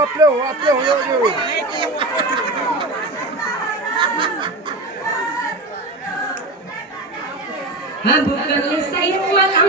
upload dulu. Bukan saya malam.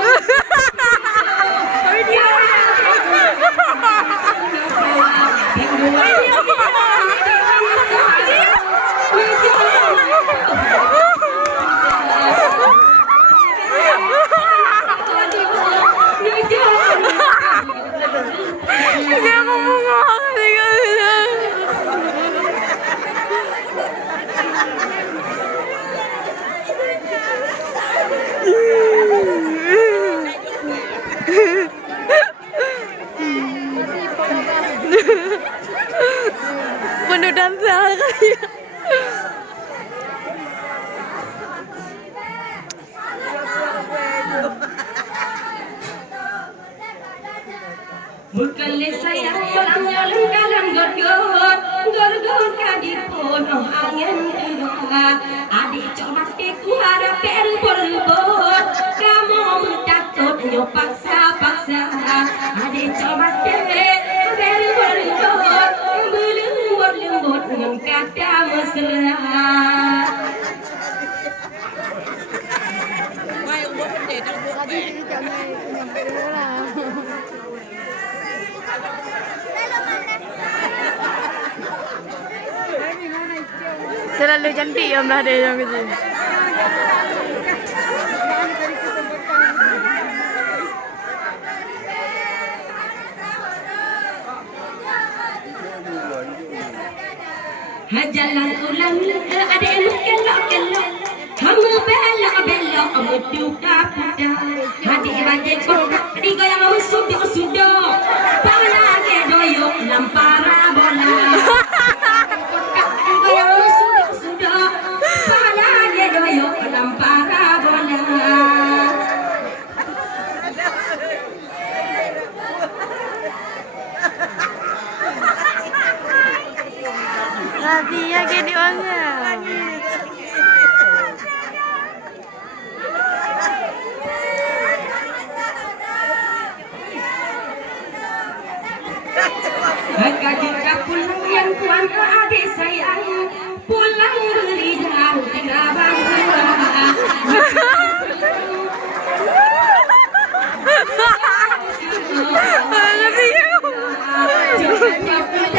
Penuh dansa kaya. Bukan saya jalan-jalan kalang gor-gor kadir pono angin tengah. Adik coba teku harapan berbot, kamu takut nyo paksa. Adik coba teku berbot, lembut dengan kata mesra. Terlalu cantik yang belah dia yang gitu. Jalan ulang ada yang kelok kamu belok amu duka puda adik bajai kota digoyang amu sudah